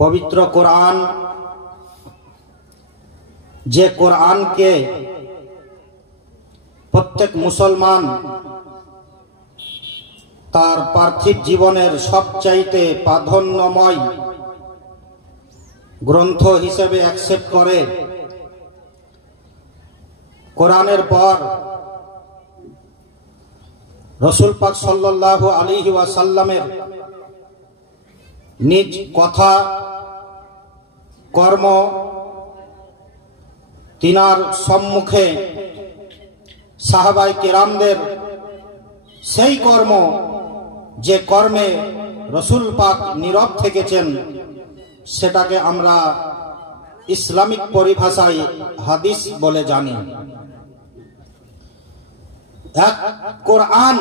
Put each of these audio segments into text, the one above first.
পবিত্র কোরআন, যে কোরআনকে প্রত্যেক মুসলমান তার পার্থিব জীবনের সবচাইতে প্রাধান্যময় গ্রন্থ হিসেবে অ্যাকসেপ্ট করে। কোরআনের পর রাসূল পাক সাল্লাল্লাহু আলাইহি ওয়াসাল্লামের নিজ কথা, কর্ম, তিনার সম্মুখে সাহাবায়ে কেরামদের সেই কর্ম, যে কর্মে রাসূল পাক নীরব থেকেছেন, সেটাকে আমরা ইসলামিক পরিভাষায় হাদিস বলে জানি। এক কোরআন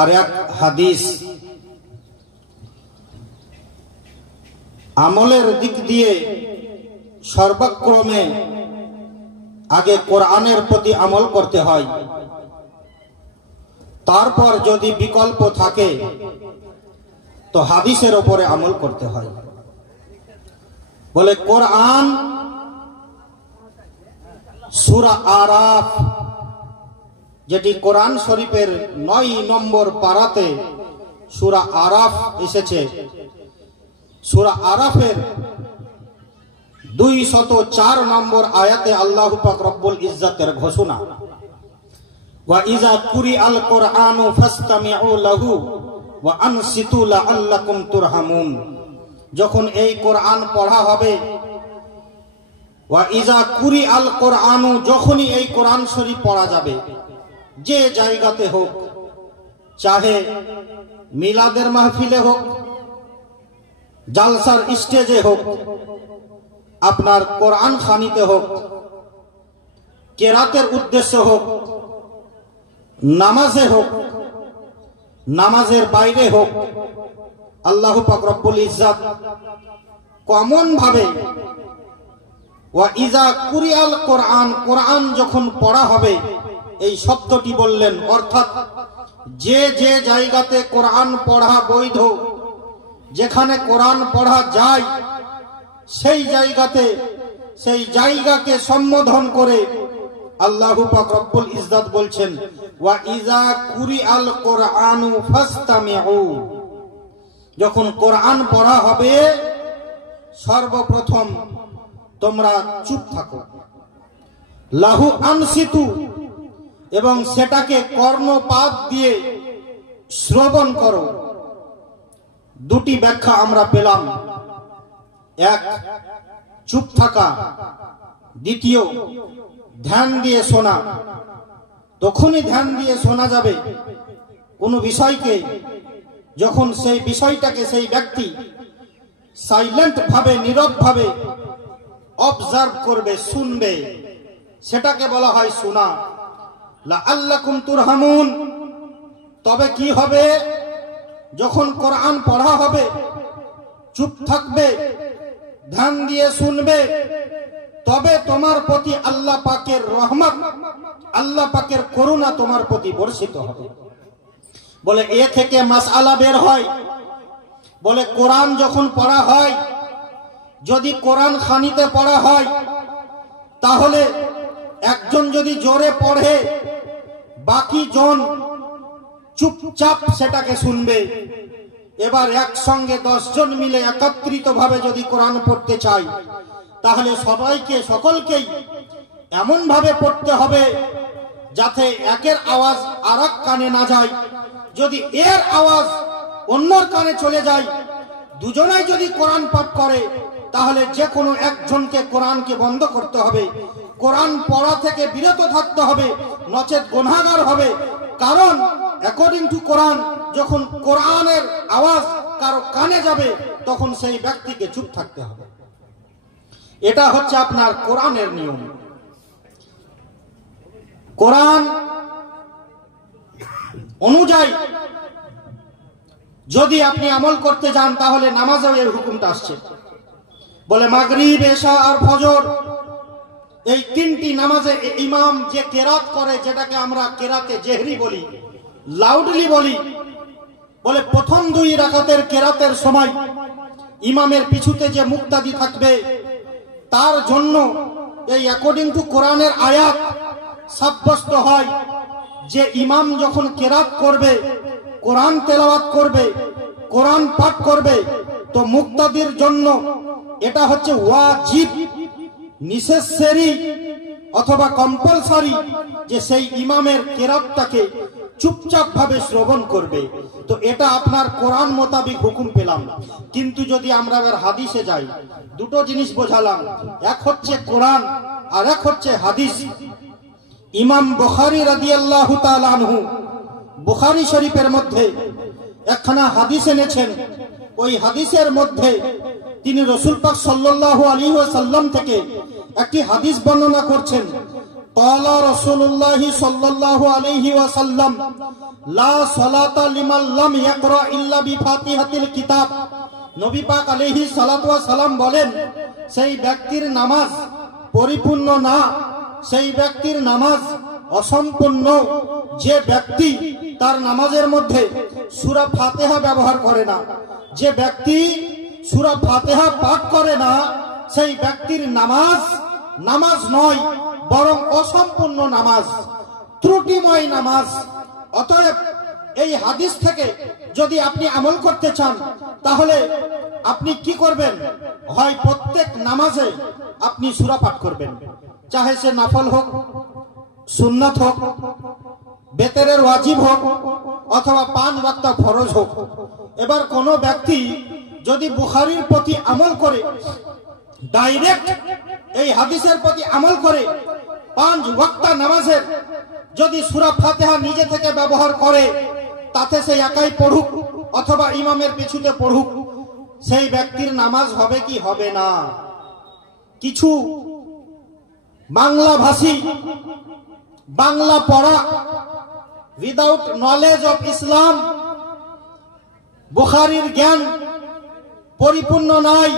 আর এক হাদিস। আমলের দিক দিয়ে সর্বক্রমে আগে কোরআনের প্রতি আমল করতে হয়, তারপর যদি বিকল্প থাকে তো হাদিসের উপরে আমল করতে হয়। বলে কোরআন সূরা আরাফ, যেটি কোরআন শরীফের 9 নম্বর পারাতে সূরা আরাফ এসেছে। সূরা আরাফের 204 নম্বর আয়াতে আল্লাহ পাক রব্বুল ইজ্জতের ঘোষণা, ওয়া ইযা কুরিআল কুরআনু ফাসতামিউ লাহু ওয়া আনসিতু লাআল্লাকুম তুরহামুন। যখন এই কোরআন পড়া হবে, ওয়া ইযা কুরিআল কুরআনু, যখনই এই কোরআন শরীফ পড়া যাবে, যে জায়গাতে হোক, চাহে মিলাদের মাহফিলে হোক, জালসার স্টেজে হোক, আপনার কোরআন খানিতে হোক, কেরাতের উদ্দেশ্য হোক, নামাজে হোক, নামাজের বাইরে হোক, আল্লাহ পাক রব্বুল ইজ্জত কমন ভাবে ওয়া ইযা কুরিআল কোরআন, কোরআন যখন পড়া হবে, এই শব্দটি বললেন। অর্থাৎ যে যে জায়গাতে কোরআন পড়া বৈধ, যেখানে কোরআন পড়া যায়, সেই জায়গাতে, সেই জায়গাকে সম্বোধন করে আল্লাহ পাক রব্বুল ইজ্জত বলছেন, ওয়া ইযা কুরিআল কুরআনু ফাসতামিউ। যখন কোরআন পড়া হবে, সর্বপ্রথম তোমরা চুপ থাকো, লাহু আনসিতু, এবং সেটাকে কর্ণপাত দিয়ে শ্রবণ করো। দুটি ব্যাখ্যা আমরা পেলাম, এক চুপ থাকা, দ্বিতীয় ধ্যান দিয়ে শোনা। তখনই ধ্যান দিয়ে শোনা যাবে কোনো বিষয়কে, যখন সেই বিষয়টাকে সেই ব্যক্তি সাইলেন্ট ভাবে, নীরব ভাবে অবজার্ভ করবে, শুনবে, সেটাকে বলা হয় শোনা। লাআল্লাকুম তুরহামুন। তবে কি হবে, যখন কোরআন পড়া হবে, চুপ থাকবে, ধ্যান দিয়ে শুনবে, তবে তোমার প্রতি আল্লাহ পাকের রহমত, আল্লাহ পাকের করুণা তোমার প্রতি বর্ষিত হবে। বলে এ থেকে মাসআলা বের হয়, বলে কোরআন যখন পড়া হয়, যদি কোরআন খানিতে পড়া হয়, তাহলে একজন যদি জোরে পড়ে, বাকি জন চুপচাপ সেটাকে শুনবে। এবার একসঙ্গে 10 জন মিলে একত্রিত ভাবে যদি কোরআন পড়তে চাই, তাহলে সবাইকে, সকলকেই এমন ভাবে পড়তে হবে যাতে একের আওয়াজ আরেক কানে না যায়। যদি এর আওয়াজ অন্যর কানে চলে যায়, দুজনেই যদি কোরআন পাঠ করে, তাহলে যে কোনো একজনকে কোরআনকে বন্ধ করতে হবে, কোরআন পড়া থেকে বিরত থাকতে হবে, নচেত গুনাহগার হবে। কারণ অ্যাকর্ডিং টু কোরআন, যখন কোরআনের আওয়াজ কারো কানে যাবে, তখন সেই ব্যক্তিকে চুপ থাকতে হবে। এটা হচ্ছে আপনার কোরআনের নিয়ম। কোরআন অনুযায়ী যদি আপনি আমল করতে যান, তাহলে নামাজেও এর হুকুমটা আসছে। বলে মাগরিব, এশা আর ফজর, এই 3টি নামাজে ইমাম যে কেরাত করে, যেটাকে আমরা কেরাতে জেহরি বলি, লাউডলি বলি, বলে প্রথম 2 রাকাতের কেরাতের সময় ইমামের পিছুতে যে মুক্তাদি থাকবে তার জন্য এই অ্যাকর্ডিং টু কোরআনের আয়াত সাব্যস্ত হয় যে ইমাম যখন কেরাত করবে, কোরআন তেলাওয়াত করবে, কোরআন পাঠ করবে, তো মুক্তাদির জন্য এটা হচ্ছে ওয়াজিব, নেসেসারি অথবা কম্পালসারি যে সেই ইমামের কেরাতটাকে চুপচাপ ভাবে শ্রবণ করবে। তো এটা আপনার কোরআন মোতাবিক হুকুম পেলাম। কিন্তু যদি আমরা এর হাদিসে যাই, দুটো জিনিস বোঝালাম, এক হচ্ছে কোরআন আর এক হচ্ছে হাদিস। ইমাম বুখারী রাদিয়াল্লাহু তাআলা আনহু বুখারী শরীফের মধ্যে একখানা হাদিস এনেছেন। ওই হাদিসের মধ্যে তিনি রাসূল পাক সাল্লাল্লাহু আলাইহি ওয়াসাল্লাম থেকে একটি হাদিস বর্ণনা করছেন। ক্বালা রাসূলুল্লাহি সাল্লাল্লাহু আলাইহি ওয়াসাল্লাম লা সালাতা লিমান লাম ইয়াকরা ইল্লা বিফাতিহাতিল কিতাব। নবী পাক আলাইহিস সালাতু ওয়াস সালাম বলেন, সেই ব্যক্তির নামাজ পরিপূর্ণ না, সেই ব্যক্তির নামাজ অসম্পূর্ণ যে ব্যক্তি তার নামাজের মধ্যে সূরা ফাতিহা ব্যবহার করে না। যে ব্যক্তি সূরা ফাতিহা পাঠ করে না, সেই ব্যক্তির নামাজ নামাজ নয়, বরং অসম্পূর্ণ নামাজ, ত্রুটিময় নামাজ। অতএব এই হাদিস থেকে যদি আপনি আমল করতে চান, তাহলে আপনি কি করবেন? হয় প্রত্যেক নামাজে আপনি সূরা পাঠ করবেন, চাহে সে নফল হোক, সুন্নাত হোক, বেতেরের ওয়াজিব হোক, অথবা 5 ওয়াক্ত ফরজ হোক। এবার কোন ব্যক্তি যদি বুখারীর প্রতি আমল করে, ডাইরেক্ট এই হাদিসের প্রতি আমল করে 5 ওয়াক্ত নামাজের যদি সূরা ফাতিহা নিজে থেকে ব্যবহার করে, তাতে সে একাই পড়ুক অথবা ইমামের পিছুতে পড়ুক, সেই ব্যক্তির নামাজ হবে কি হবে না? কিছু বাংলা ভাষী, বাংলা পড়া, উইদাউট নলেজ অফ ইসলাম, বুখারীর জ্ঞান পরিপূর্ণ নাই,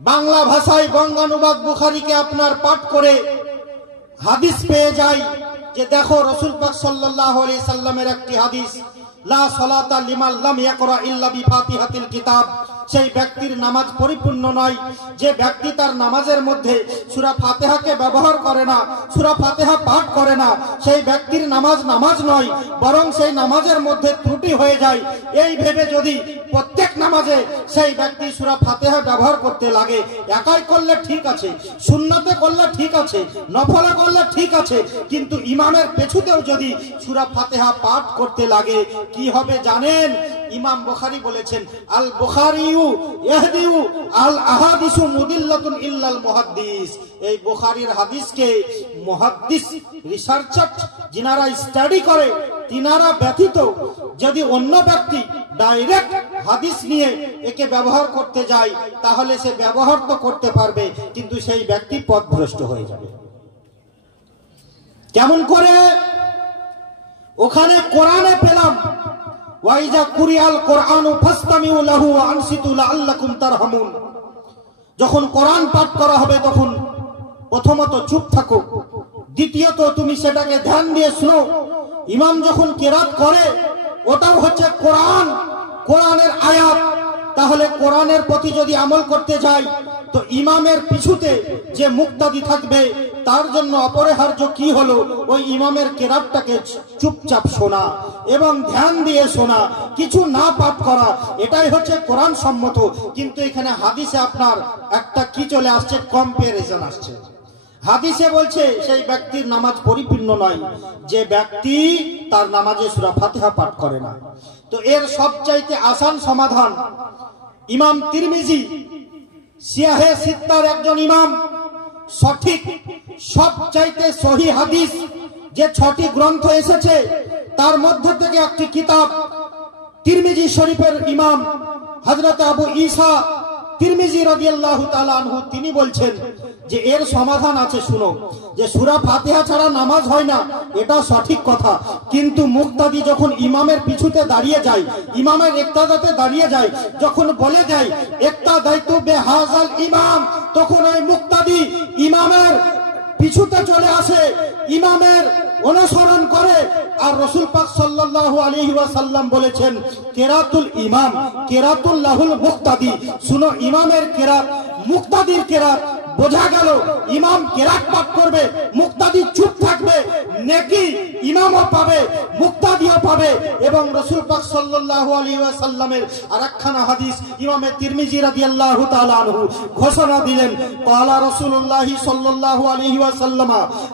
বাংলা ভাষায় বঙ্গানুবাদ বুখারীকে আপনার পাঠ করে হাদিস পেয়ে যায় যে দেখো রাসূল পাক সাল্লাল্লাহু আলাইহি সাল্লামের একটি হাদিস, লা সালাতা লিমান লাম ইয়াকরা ইল্লা বিফাতিহাতিল কিতাব। সেই ব্যক্তির নামাজ পরিপূর্ণ নয় যে ব্যক্তি তার নামাজের মধ্যে সূরা ফাতিহাকে ব্যবহার করে না, সূরা ফাতিহা পাঠ করে না, সেই ব্যক্তির নামাজ নামাজ নয়, বরং সেই নামাজের মধ্যে ত্রুটি হয়ে যায়। এই ভেবে যদি প্রত্যেক নামাজে সেই ব্যক্তি সূরা ফাতিহা ব্যবহার করতে লাগে, একাই করলে ঠিক আছে, সুন্নাতে করলে ঠিক আছে, নফলে করলে ঠিক আছে, কিন্তু ইমামের পেছুতেও যদি সূরা ফাতিহা পাঠ করতে লাগে, কি হবে জানেন? ইমাম বুখারী বলেছেন, আল বুখারীউ ইয়াহদিউ আল আহাদিসু মুদিল্লাতুন ইল্লাল মুহাদ্দিস। এই বুখারীর হাদিসকে মুহাদ্দিস, রিসার্চার যিনারা স্টাডি করে, তিনারা ব্যতীত যদি অন্য ব্যক্তি ডাইরেক্ট হাদিস নিয়ে একে ব্যবহার করতে যায়, তাহলে সে ব্যবহার তো করতে পারবে, কিন্তু সেই ব্যক্তি পথভ্রষ্ট হয়ে যাবে। কেমন করে? ওখানে কোরআনে পেলাম, ওয়াইজা কুরিয়াল কোরআনু ফাসতামিউ লাহু ওয়া আনসিতু লাআল্লাকুম তারহামুন। যখন কোরআন পাঠ করা হবে তখন প্রথমত চুপ থাকো, দ্বিতীয়ত তুমি সেটাকে ধ্যান দিয়ে শুনো। ইমাম যখন কেরাত করে, ওটাও হচ্ছে কোরআন, কোরআনের আয়াত। তাহলে কোরআনের প্রতি যদি আমল করতে যাই, তো ইমামের পিছুতে যে মুক্তাদি থাকবে তার জন্য অপরিহার্য কি হলো? ওই ইমামের কেরাতটাকে চুপচাপ শোনা এবং ধ্যান দিয়ে শোনা, কিছু না পাঠ করা, এটাই হচ্ছে কোরআন সম্মত। কিন্তু এখানে হাদিসে আপনার একটা কি চলে আসছে? কম্পারিজন আসছে। হাদিসে বলছে সেই ব্যক্তির নামাজ পরিপূর্ণ নয় যে ব্যক্তি তার নামাজে সূরা ফাতিহা পাঠ করে না। তো এর সবচাইতে আসান সমাধান ইমাম তিরমিজি, সিয়াহে সিত্তার একজন ইমাম, সঠিক সবচাইতে সহি হাদিস যে 6টি গ্রন্থ এসেছে তার মধ্য থেকে একটি কিতাব তিরমিজি শরীফের ইমাম হযরত আবু ঈসা তিরমিজি রাদিয়াল্লাহু তাআলা আনহু তিনি বলছেন যে এর সমাধান আছে। শুনো, যে সূরা ফাতিহা ছাড়া নামাজ হয় না, এটা সঠিক কথা, কিন্তু মুক্তাদি যখন ইমামের পিছুতে দাঁড়িয়ে যায়, ইমামের ইক্তাদাতে দাঁড়িয়ে যায়, যখন বলে যায় ইক্তাদাইতু বিহাযাল ইমাম, তখন ওই মুক্তাদি ইমামের পিছুতে চলে আসে, ইমামের অনুসরণ করে। আর রাসূল পাক সাল্লাল্লাহু আলাইহি ওয়াসাল্লাম বলেছেন, কেরাতুল ইমাম কেরাতুল লাহুল মুক্তাদি। শুনো, ইমামের কেরাত মুক্তাদির কেরাত। বোঝা গেল ইমাম কেরাত পাঠ করবে, মুক্তাদি চুপ থাকবে, নেকি ইমামও পাবে, মুক্তাদিও পাবে। এবং রাসূল পাক সাল্লাল্লাহু আলাইহি ওয়াসাল্লামের আরেকখানা হাদিস ইমামে তিরমিজি রাদিয়াল্লাহু তাআলা আনহু ঘোষণা দিলেন, ক্বালা রাসূলুল্লাহ সাল্লাল্লাহু আলাইহি ওয়াসাল্লাম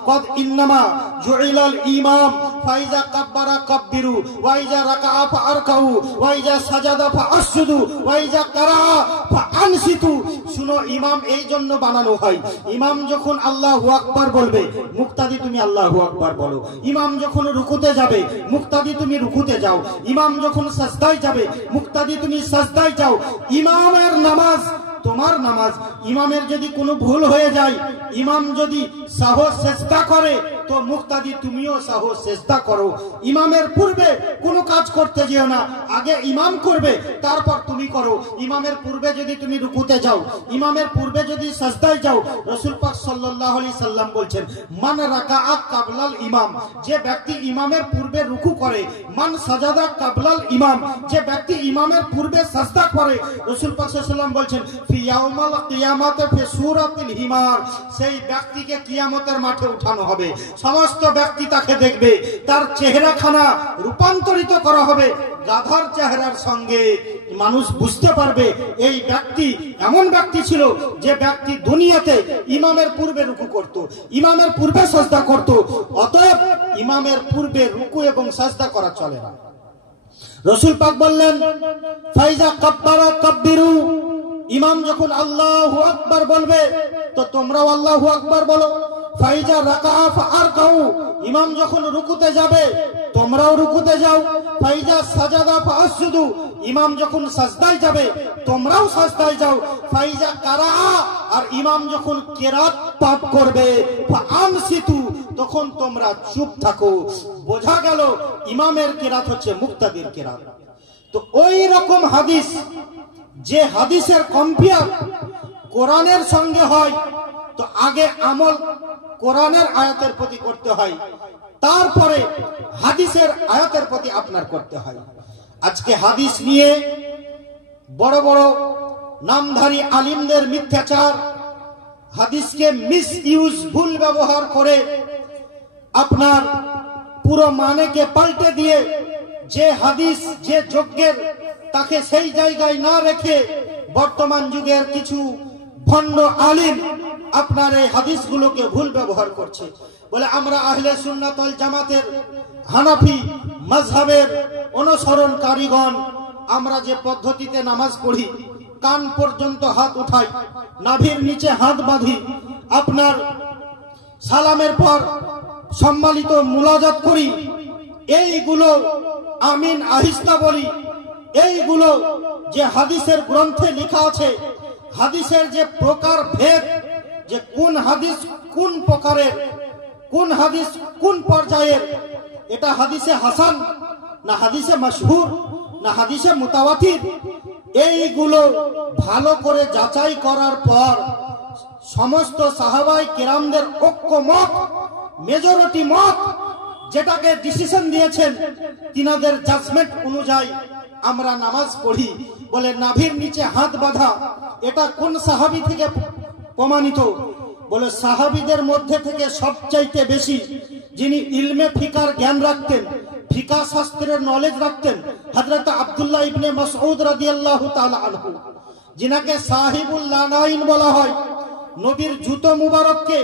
ক্বাদ ইন্নামা জুইলাল ইমাম ফাইজা কাব্বারা কাব্বিরু ওয়া ইজা রাকাআ ফারকাউ ওয়া ইজা সাজাদা ফাসজুদু ওয়া ইজা কারাআ ফাআনসিতু। শুনো, ইমাম এই জন্য বানানো হয়, ইমাম যখন আল্লাহু আকবার বলবে, মুক্তাদি তুমি আল্লাহু আকবার বলো। ইমাম যখন রুকুতে যাবে, মুক্তাদি তুমি রুকুতে যাও। ইমাম যখন সাজদায় যাবে, মুক্তাদি তুমি সাজদায় যাও। ইমামের নামাজ তোমার নামাজ। ইমামের যদি কোনো ভুল হয়ে যায়, ইমাম যদি সাহো সেজদা করে, তো মুক্তাদি তুমিও সাহো সেজদা করো। ইমামের পূর্বে কোনো কাজ করতে যেও না, আগে ইমাম করবে, তারপর তুমি করো। ইমামের পূর্বে যদি তুমি রুকুতে যাও, ইমামের পূর্বে যদি সাজদায় যাও, রাসূল পাক সাল্লাল্লাহু আলাইহি সাল্লাম বলছেন, মান রাকাআ কাবলাল ইমাম, যে ব্যক্তি ইমামের পূর্বে রুকু করে, মান সাজাদা কাবলাল ইমাম, যে ব্যক্তি ইমামের পূর্বে সাজদা করে, রাসূল পাক সাল্লাল্লাহু আলাইহি সাল্লাম বলছেন, ফি ইয়াউমাল কিয়ামাতে ফি সূরাতিল হিমার, সেই ব্যক্তিকে কিয়ামতের মাঠে উঠানো হবে। সমস্ত ব্যক্তি তাকে দেখবে, তার চেহারাখানা রূপান্তরিত করা হবে গাধার চেহারার সঙ্গে। মানুষ বুঝতে পারবে এই ব্যক্তি এমন ব্যক্তি ছিল যে ব্যক্তি দুনিয়াতে ইমামের পূর্বে রুকু করত, ইমামের পূর্বে সাজদা করত। অতএব ইমামের পূর্বে রুকু এবং সাজদা করা চলে না। রাসূল পাক বললেন, ফাইজা কাব্বারা কাব্বিরু, ইমাম যখন আল্লাহু আকবার বলবে, তো তোমরাও আল্লাহু আকবার বলো। ফাইজা রাকাআ ফারকাউ, ইমাম যখন রুকুতে যাবে, তোমরাও রুকুতে যাও। ফাইজা সাজাদা ফাসজুদু, ইমাম যখন সাজদায় যাবে, তোমরাও সাজদায় যাও। ফাইজা কারাআ, আর ইমাম যখন কেরাত পাঠ করবে, ফাআনসিতু, তখন তোমরা চুপ থাকো। বোঝা গেল ইমামের কেরাত হচ্ছে মুক্তাদির কেরাত। তো ওই রকম হাদিস, যে হাদিসের কম্পেয়ার কোরআনের সঙ্গে হয়, তো আগে আমল কোরআনের আয়াতের প্রতি করতে হয়, তারপরে হাদিসের আয়াতের প্রতি আপনার করতে হয়। আজকে হাদিস নিয়ে বড় বড় নামধারী আলিমদের মিথ্যাচার, হাদিসকে মিস ইউজ, ভুল ব্যবহার করে আপনার পুরো মানেকে পাল্টে দিয়ে, যে হাদিস যে যোগ্যের তাকে সেই জায়গায় না রেখে বর্তমান যুগের কিছু ভণ্ড আলিম আপনার এই হাদিসগুলোকে ভুল ব্যবহার করছে। বলে আমরা আহলে সুন্নাত ওয়াল জামাতের হানাফি মাযহাবের অনুসরণকারীগণ, আমরা যে পদ্ধতিতে নামাজ পড়ি, কান পর্যন্ত হাত উঠাই, নাভির নিচে হাত বাঁধি, আপনার সালামের পর সম্মানিত মুলাজাত করি, এইগুলো আমিন আহিস্তা বলি, এইগুলো যে হাদিসের গ্রন্থে লেখা আছে, হাদিসের যে প্রকার ভেদ, যে কোন হাদিস কোন প্রকারের, কোন হাদিস কোন পর্যায়ের, এটা হাদিসে হাসান না হাদিসে মাশহুর না হাদিসে মুতাওয়াতির, এইগুলো ভালো করে যাচাই করার পর সমস্ত সাহাবায়ে কেরামদের ঐক্যমত, মেজরিটি মত, যেটাকে ডিসিশন দিয়েছেন, তিনাদের জাজমেন্ট অনুযায়ী আমরা নামাজ পড়ি। বলে নাভির নিচে হাত বাঁধা, এটা কোন সাহাবী থেকে প্রমাণিত? বলে সাহাবীদের মধ্যে থেকে সবচাইতে বেশি যিনি ইলমে ফিকার জ্ঞান রাখতেন, ফিকা শাস্ত্রের নলেজ রাখতেন, হযরত আব্দুল্লাহ ইবনে মাসউদ রাদিয়াল্লাহু তাআলা আনহু, যিনাকে সাহিবুল লানাইন বলা হয়। নবীর জুতো মুবারককে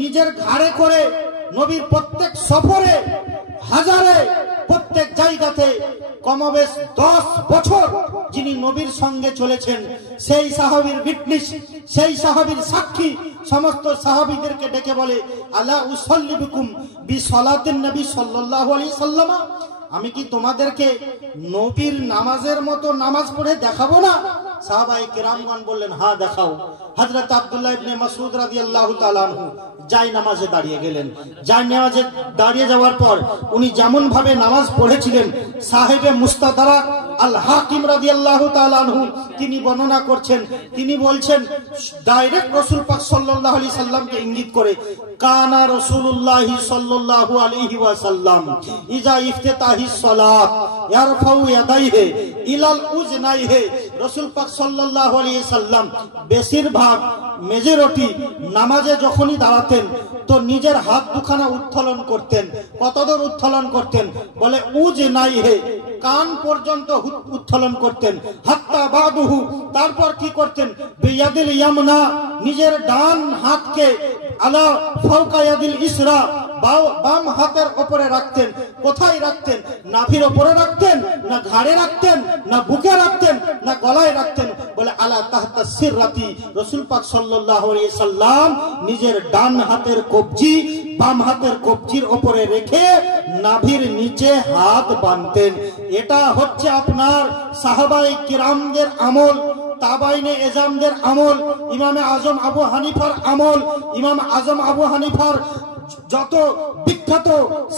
নিজের ঘাড়ে করে নবীর প্রত্যেক সফরে, হাজারে, প্রত্যেক জায়গাতে কমবেশ 10 বছর যিনি নবীর সঙ্গে চলেছেন, সেই সাহাবীর উইটনেস, সেই সাহাবীর সাক্ষী সমস্ত সাহাবীদেরকে ডেকে বলে, আলা উসাল্লি বিকুম বিসলাতিন নবী সাল্লাল্লাহু আলাইহি সাল্লাম, আমি কি তোমাদেরকে নবীর নামাজের মতো নামাজ পড়ে দেখাবো না? সাহাবায়ে কেরামগণ বললেন, হ্যাঁ দেখাও। হযরত আব্দুল্লাহ ইবনে মাসউদ রাদিয়াল্লাহু তাআলা আনহু জায় নামাজে দাঁড়িয়ে গেলেন। জায় নামাজে দাঁড়িয়ে যাওয়ার পর উনি যেমন ভাবে নামাজ পড়েছিলেন, সাহেবে মুস্তাদরাক আল হাকিম রাদিয়াল্লাহু তাআলা আনহু তিনি বর্ণনা করছেন, তিনি বলছেন ডাইরেক্ট রাসূল পাক সাল্লাল্লাহু আলাইহি সাল্লামকে ইঙ্গিত করে, কানা রাসূলুল্লাহ সাল্লাল্লাহু আলাইহি ওয়াসাল্লাম ইজা ইফতিতাহিস সালাত ইয়ারফাউ ইয়াদাইহি ইলাল উজনাইহি। রাসূল পাক সাল্লাল্লাহু আলাইহি সাল্লাম বেশিরভাগ মেজরিটি নামাজে যখনই দাঁড়াতেন তো নিজের হাত দুখানা উত্তোলন করতেন। কতদূর উত্তোলন করতেন? বলে উজনাইহি, কান পর্যন্ত উত্তোলন করতেন। হাত্তা বাদুহু, তারপর কি করতেন? বিয়াদিল ইয়ামনা, নিজের ডান হাতকে আলা ফাওকা ইয়াদিল ইসরা, বাম হাতের উপরে রাখতেন। কোথায় রাখতেন? নাভির উপরে রাখতেন, না ঘাড়ে রাখতেন, না বুকে রাখতেন, না গলায় রাখতেন? বলে আলা তাহতা সিররাতি। রাসূল পাক সাল্লাল্লাহু আলাইহি সাল্লাম নিজের ডান হাতের কবজি বাম হাতের কবজির উপরে রেখে নাভির নিচে হাত বাঁধতেন। এটা হচ্ছে আপনার সাহাবায়ে কিরামদের আমল, তাবাইনে এজামদের আমল, ইমামে আজম আবু হানিফার আমল। ইমাম আজম আবু হানিফার যত বিখ্যাত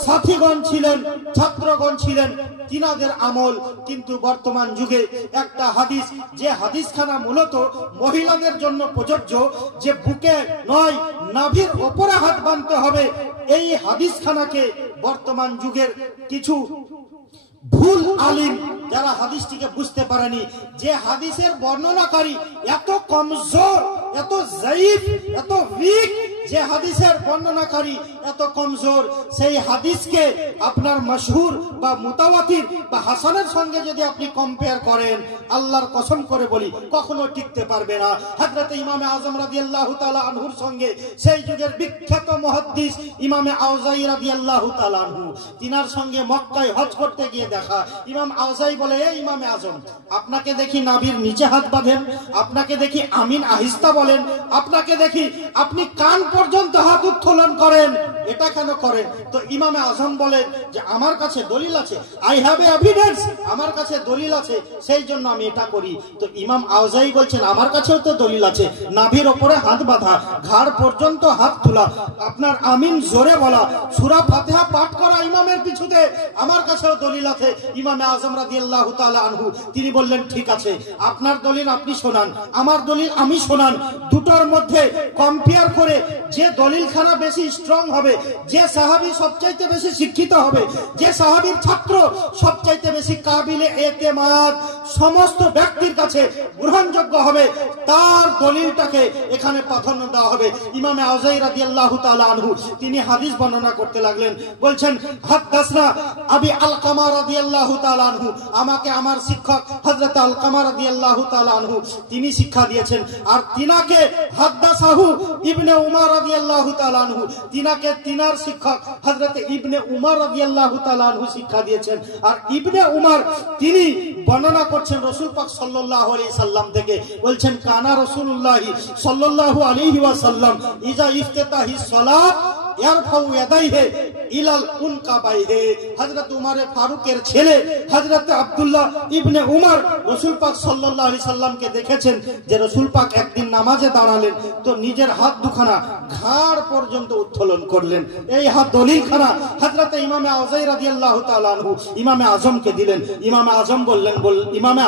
সাথীগণ ছিলেন, ছাত্রগণ ছিলেন, তিনাদের আমল। কিন্তু বর্তমান যুগে একটা হাদিস, যে হাদিসখানা মূলত মহিলাদের জন্য প্রযোজ্য, যে বুকে নয় নাভির ওপরে হাত বাঁধতে হবে, এই হাদিসখানাকে বর্তমান যুগের কিছু ভুল আলিম যারা হাদিসটিকে বুঝতে পারেনি, যে হাদিসের বর্ণনাকারী এত কমজোর, এত যায়ীফ, এত উইক, যে হাদিসের বর্ণনাকারী এত কমজোর, সেই হাদিসকে আপনার মশহুর বা মুতাওয়াতির বা হাসানের সঙ্গে যদি আপনি কম্পেয়ার করেন, আল্লাহর কসম করে বলি কখনো টিকতে পারবে না। হযরত ইমামে আজম রাদিয়াল্লাহু তাআলা আনহুর সঙ্গে সেই যুগের বিখ্যাত মুহাদ্দিস ইমামে আওজাই রাদিয়াল্লাহু তাআলা আনহু, তিনার সঙ্গে মক্কায় হজ করতে গিয়ে দেখা। ইমাম আওজাই বলে, এই ইমামে আজম, আপনাকে দেখি নাভির নিচে হাত বাঁধেন, আপনাকে দেখি আমিন আহিস্তা বলেন, আপনাকে দেখি আপনি কান পর্যন্ত হাত উত্তোলন করেন, এটা কেন করেন? তো ইমামে আজম বলেন যে আমার কাছে দলিল আছে, আই হ্যাভ এভিডেন্স, আমার কাছে দলিল আছে, সেই জন্য আমি এটা করি। তো ইমাম আওজাই বলছেন আমার কাছেও তো দলিল আছে, নাভির ওপরে হাত বাঁধা, ঘাড় পর্যন্ত হাত তোলা, আপনার আমিন জোরে বলা, সূরা ফাতিহা পাঠ করা ইমামের পিছুতে, আমার কাছেও দলিল আছে। ইমামে আজম রাদিয়াল্লাহু তাআলা আনহু তিনি বললেন ঠিক আছে, আপনার দলিল আপনি শোনান, আমার দলিল আমি শোনান, দুটোর মধ্যে কম্পেয়ার করে যে দলিলখানা বেশি স্ট্রং হবে, যে সাহাবী সবচাইতে বেশি শিক্ষিত হবে, যে সাহাবীর ছাত্র সবচাইতে বেশি কাবিলে এতেমাদ, সমস্ত ব্যক্তির কাছে গ্রহণযোগ্য হবে, তার দলিলটাকে এখানে প্রাধান্য দেওয়া হবে। ইমামে আওজাই রাদিয়াল্লাহু তাআলা আনহু তিনি হাদিস বর্ণনা করতে লাগলেন, বলছেন হাদাসনা আবি আলকামা রাদিয়াল্লাহু তাআলা আনহু, আমাকে আমার শিক্ষক হযরত আলকামা রাদিয়াল্লাহু তাআলা আনহু তিনি শিক্ষা দিয়েছেন। আর তিনাকে হাদাসাহু ইবনে উমর রাদিয়াল্লাহু তাআলা আনহু, তিনাকে তিনার শিক্ষক হযরত ইবনে উমর রাদিয়াল্লাহু তাআলা আনহু শিক্ষা দিয়েছেন। আর ইবনে উমর তিনি বর্ণনা করছেন রাসূল পাক সাল্লাল্লাহু আলাইহি সাল্লাম থেকে, বলছেন কানা রাসূলুল্লাহ সাল্লাল্লাহু আলাইহি ওয়াসাল্লাম ইজা ইফতিতাহিস সালাত ইয়ারফাউ ইয়াদাইহি ইলাল উনকাবাইহি। হযরত উমর ফারুকের ছেলে হযরত আব্দুল্লাহ ইবনে উমর রাসূল পাক সাল্লাল্লাহু আলাইহি সাল্লামকে দেখেছেন যে রাসূল পাক একদিন নামাজে দাঁড়ালেন তো নিজের হাত দুখানা ঘাড় পর্যন্ত উত্তোলন করলেন। এই হাত দলিলখানা হযরত ইমামে আওজাই রাদিয়াল্লাহু তাআলা আনহু ইমামে আজমকে দিলেন। ইমামে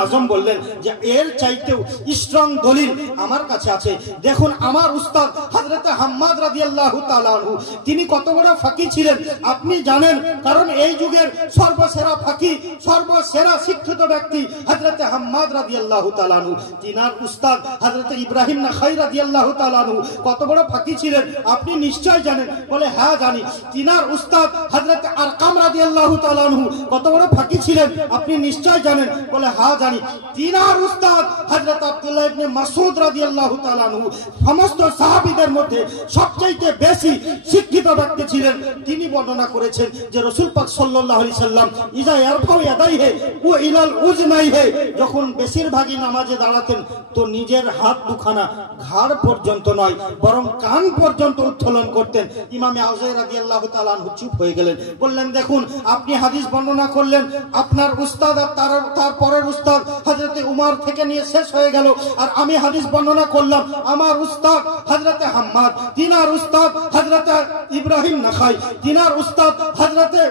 আজম বললেন যে এর চাইতেও স্ট্রং দলিল আমার কাছে আছে। দেখুন আমার উস্তাদ হযরত হাম্মাদ রাদিয়াল্লাহু তাআলা আনহু তিনি কত বড় ফাকি ছিলেন আপনি জানেন, কারণ এই যুগের সর্বসেরা ফাকি, সর্বসেরা শিক্ষিত ব্যক্তি হযরত হাম্মাদ রাদিয়াল্লাহু তাআলা আনহু। তিনার উস্তাদ হযরত ইব্রাহিম নাখাই রাদিয়াল্লাহু তাআলা আনহু কত বড় ফাকি ছিলেন আপনি নিশ্চয় জানেন। বলে হ্যাঁ জানি। তিনার উস্তাদ হযরত আরকাম রাদিয়াল্লাহু তাআলা আনহু কত বড় ফাকি ছিলেন আপনি নিশ্চয় জানেন। বলে হ্যাঁ জানি। তিনার উস্তাদ হযরত আব্দুল্লাহ ইবনে মাসউদ রাদিয়াল্লাহু তাআলা আনহু সমস্ত সাহাবীদের মধ্যে সবচেয়ে বেশি শিক্ষিত ব্যক্তি ছিলেন। তিনি বর্ণনা করেছেন যে রাসূল পাক সাল্লাল্লাহু আলাইহি সাল্লাম ইজা ইয়ারফাউ ইয়াদাইহি ওয়া ইলাল উজনাইহি, যখন বেশিরভাগই নামাজে দাঁড়াতেন তো নিজের হাত দুখানা ঘাড় পর্যন্ত নয় বরং কান পর্যন্ত উত্তোলন করতেন। ইমামে আওজাই রাদিয়াল্লাহু তাআলা আনহু চুপ হয়ে গেলেন। বললেন দেখুন আপনি হাদিস বর্ণনা করলেন, আপনার উস্তাদ আর তার পরের উস্তাদ হযরত উমর থেকে নিয়ে শেষ হয়ে গেল, আর আমি হাদিস বর্ণনা করলাম আমার উস্তাদ হযরত হাম্মাদ, তিনার উস্তাদ হযরত ইব্রাহিম নাখাই, তিনার তিনার উস্তাদ হযরতে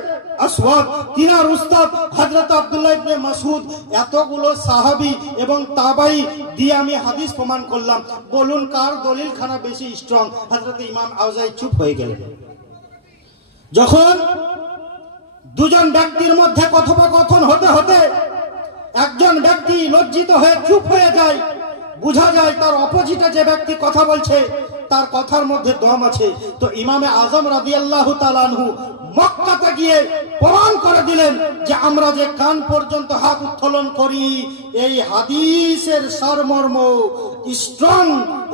আসওয়াদ, তিনার উস্তাদ হযরত আব্দুল্লাহ ইবনে মাসউদ, এতগুলো সাহাবী এবং তাবাই দিয়ে আমি হাদিস প্রমাণ করলাম। বলুন কার দলিল খানা বেশি স্ট্রং? হযরত ইমাম আওজাই চুপ হয়ে গেলেন। যখন দুজন ব্যক্তির মধ্যে কথোপকথন হতে হতে একজন ব্যক্তি লজ্জিত হয়ে চুপ হয়ে যায়, বোঝা যায় তার অপোজিটে যে ব্যক্তি কথা বলছে তার কথার মধ্যে দম আছে। তো ইমামে আজম রাদিয়াল্লাহু তাআলা আনহু মক্কাতে গিয়ে প্রমাণ করে দিলেন যে আমরা যে কান পর্যন্ত হাত উত্তোলন করি এই হাদিসের সারমর্ম স্ট্রং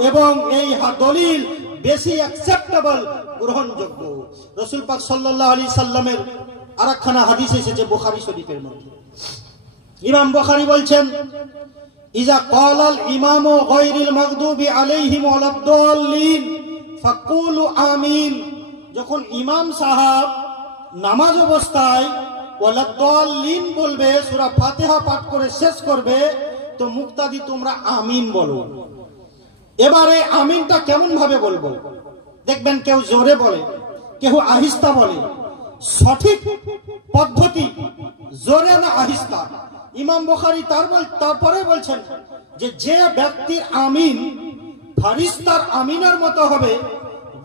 এবং এই দলিল বেশি অ্যাকসেপ্টেবল, গ্রহণযোগ্য। রাসূল পাক সাল্লাল্লাহু আলাইহি সাল্লামের আরেকখানা হাদিস এসেছে বুখারী শরীফের মধ্যে। ইমাম বুখারী বলছেন, ইজা ক্বালাল ইমামু গায়রিল মাগদুবি আলাইহিম ওয়ালাদ-দাল্লিন ফাকুলু আমিন। যখন ইমাম সাহেব নামাজ অবস্থায় ওয়ালাদ-দাল্লিন বলবে, সূরা ফাতিহা পাঠ করে শেষ করবে, তো মুক্তাদি তোমরা আমিন বলো। এবারে আমিনটা কেমন ভাবে বলবো? দেখবেন কেউ জোরে বলে, কেউ আহিস্তা বলে। সঠিক পদ্ধতি জোরে না আহিস্তা? ইমাম বুখারী তারপরে বলছেন যে ব্যক্তির আমিন ফারিস্তার আমিনের মতো হবে,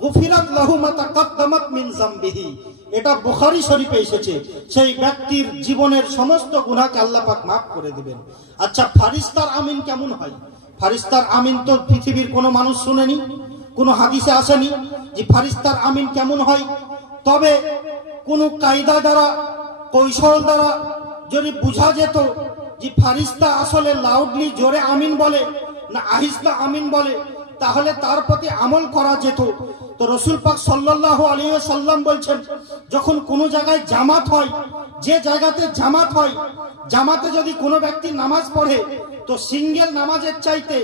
গুফিরাত লাহু মা তাকাদ্দামাত মিন যামবিহি, এটা বুখারী শরীফে এসেছে, সেই ব্যক্তির জীবনের সমস্ত গুনাহকে আল্লাহ পাক maaf করে দিবেন। আচ্ছা, ফারিস্তার আমিন কেমন হয়? ফারিস্তার আমিন তো পৃথিবীর কোনো মানুষ শুনেনি, কোনো হাদিসে আসেনি যে ফারিস্তার আমিন কেমন হয়। তবে কোনো কায়দা দ্বারা, কৌশল দ্বারা যদি বুঝা যেত যে ফারিস্তা আসলে লাউডলি জোরে আমিন বলে না আহিস্তা আমিন বলে, তাহলে তার প্রতি আমল করা যেত। তো রাসূল পাক সাল্লাল্লাহু আলাইহি ওয়াসাল্লাম বলছেন, যখন কোনো জায়গায় জামাত হয়, যে জায়গাতে জামাত হয়, জামাতে যদি কোনো ব্যক্তি নামাজ পড়ে তো সিঙ্গেল নামাজের চাইতে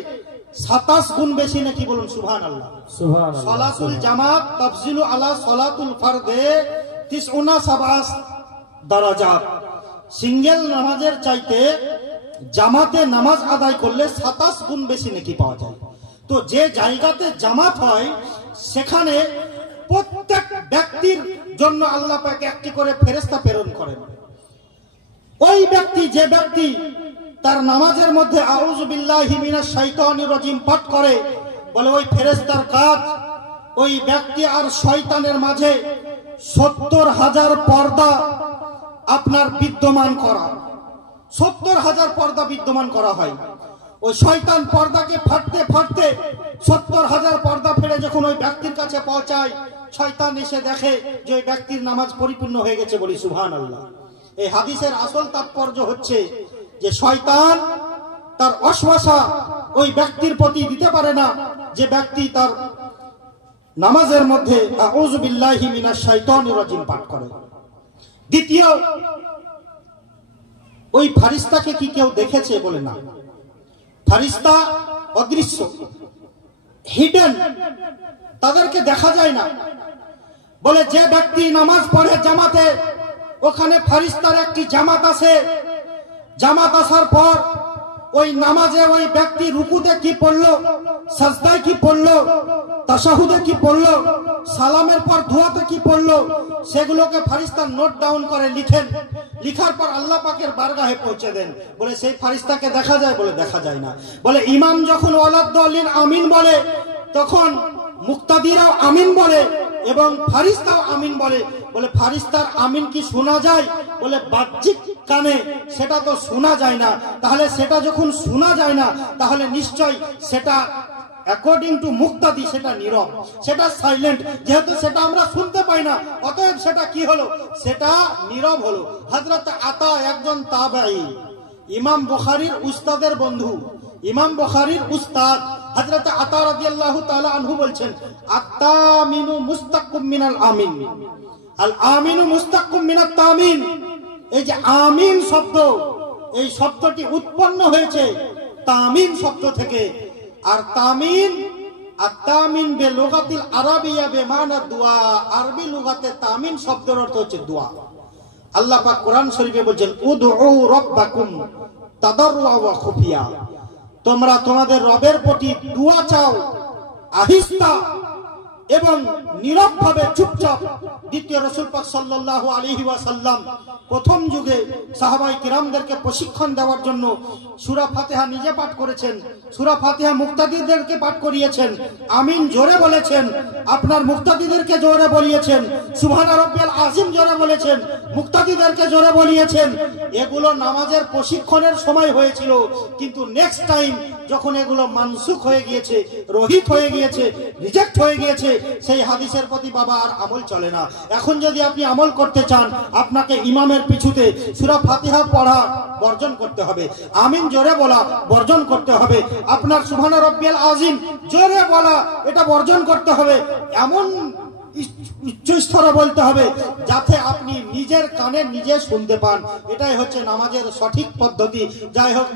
27 গুণ বেশি নাকি, বলুন সুবহানাল্লাহ। সুবহানাল্লাহ। সালাতুল জামাত তাফজিলু আলা সালাতুল ফারদে 97 দারাজাত। সিঙ্গেল নামাজের চাইতে জামাতে নামাজ আদায় করলে 27 গুণ বেশি নেকি পাওয়া যায়। তো যে জায়গাতে জামাত হয় সেখানে প্রত্যেক ব্যক্তির জন্য আল্লাহ পাক একটি করে ফেরেশতা প্রেরণ করেন। ওই ব্যক্তি, যে ব্যক্তি তার নামাজের মধ্যে আউযু বিল্লাহি মিনাশ শাইতানির রাজিম পাঠ করে, বলে ওই ফেরেশতার কাজ ওই ব্যক্তি আর শয়তানের মাঝে 70,000 পর্দা আপনার বিদ্যমান করা, 70,000 পর্দা বিদ্যমান করা হয়। ওই শয়তান পর্দাকে ফাটতে ফাটতে 70,000 পর্দা ফেলে যখন ওই ব্যক্তির কাছে পৌঁছায়, শয়তান এসে দেখে যে ওই ব্যক্তির নামাজ পরিপূর্ণ হয়ে গেছে, বলি সুবহানাল্লাহ। এই হাদিসের আসল তাৎপর্য হচ্ছে যে শয়তান তার ওয়াসওয়াসা ওই ব্যক্তির প্রতি দিতে পারে না যে ব্যক্তি তার নামাজের মধ্যে আউযু বিল্লাহি মিনাশ শাইতানির রাজিম পাঠ করে। দ্বিতীয়, ওই ফারিস্তাকে কি কেউ দেখেছে? বলে না, ফারিস্তা অদৃশ্য, হিডেন, তাদেরকে দেখা যায় না। বলে যে ব্যক্তি নামাজ পড়ে জামাতে, ওখানে ফারিস্তার একটি জামাত আছে। জামাত আসার পর ওই নামাজে ওই ব্যক্তি রুকুতে কি পড়লো, সাজদায় কি পড়লো, তাশাহুদে কি পড়লো, সালামের পর দুয়াতে কি পড়লো, সেগুলোকে ফারিস্তা নোট ডাউন করে লিখেন। লিখার পর আল্লাহ পাকের বারগাহে পৌঁছে দেন। বলে সেই ফারিস্তাকে দেখা যায়? বলে দেখা যায় না। বলে ইমাম যখন ওয়ালাদ-দাল্লিন আমিন বলে তখন মুক্তাদিরাও আমিন বলে এবং ফারিস্তাও আমিন বলে। বলে ফারিস্তার আমিন কি শোনা যায়? বলে বাহ্যিক কানে সেটা তো শোনা যায় না। তাহলে সেটা যখন শোনা যায় না, তাহলে নিশ্চয় সেটা অ্যাকর্ডিং টু মুক্তাদি সেটা নীরব, সেটা সাইলেন্ট। যেহেতু সেটা আমরা শুনতে পাই না, অতএব সেটা কি হলো? সেটা নীরব হলো। হযরত আতা একজন তাবেঈ, ইমাম বুখারীর উস্তাদের বন্ধু, ইমাম বুখারীর উস্তাদ হযরত আতা রাদিয়াল্লাহু তাআলা আনহু বলছেন, আত-তামিনু মুস্তাকুম মিনাল আমিন, আল আমিনু মুস্তাকুম মিনাত তামিন। এই যে আমিন শব্দ, এই শব্দটি উৎপন্ন হয়েছে তামিন শব্দ থেকে। আর তামিন, আত-তামিন বে লুগাতিল আরাবিয়া বে মানা দুআ, আরবি লুগাতে তামিন শব্দের অর্থ হচ্ছে দোয়া। আল্লাহ পাক কোরআন শরীফে বলেন, উদউ রাব্বাকুম তাদাররুআ ওয়া খুফিয়া, তোমরা তোমাদের রবের প্রতি দোয়া চাও, আহিস্তা এবং নীরবভাবে চুপচাপ। দ্বিতীয় রাসূল পাক সাল্লাল্লাহু আলাইহি ওয়াসাল্লাম প্রথম যুগে সাহাবায়ে কিরামদেরকে প্রশিক্ষণ দেওয়ার জন্য সূরা ফাতিহা নিজে পাঠ করেছেন, সূরা ফাতিহা মুক্তাদিদেরকে পাঠ করিয়েছেন, আমিন জোরে বলেছেন, আপনার মুক্তাদিদেরকে জোরে বলিয়েছেন, সুবহানা রাব্বিয়াল আযীম জোরে বলেছেন, মুক্তাদিদেরকে জোরে বলিয়েছেন। এগুলো নামাজের প্রশিক্ষণের সময় হয়েছিল, কিন্তু নেক্সট টাইম যখন এগুলো মানসুখ হয়ে গিয়েছে, রহিত হয়ে গিয়েছে, রিজেক্ট হয়ে গিয়েছে, সেই হাদিসের প্রতি বাবা আর আমল চলে না। এখন যদি আপনি আমল করতে চান, আপনাকে ইমামের পিছুতে সূরা ফাতিহা পড়া বর্জন করতে হবে, আমিন জোরে বলা বর্জন করতে হবে, আপনার সুবহানা রাব্বিয়াল আযীম জোরে বলা এটা বর্জন করতে হবে। এমন উচ্চ স্তরে বলতে হবে যাতে আপনি নিজের কানে নিজে শুনতে পান। এটাই হচ্ছে নামাজের সঠিক পদ্ধতি। যাই হোক।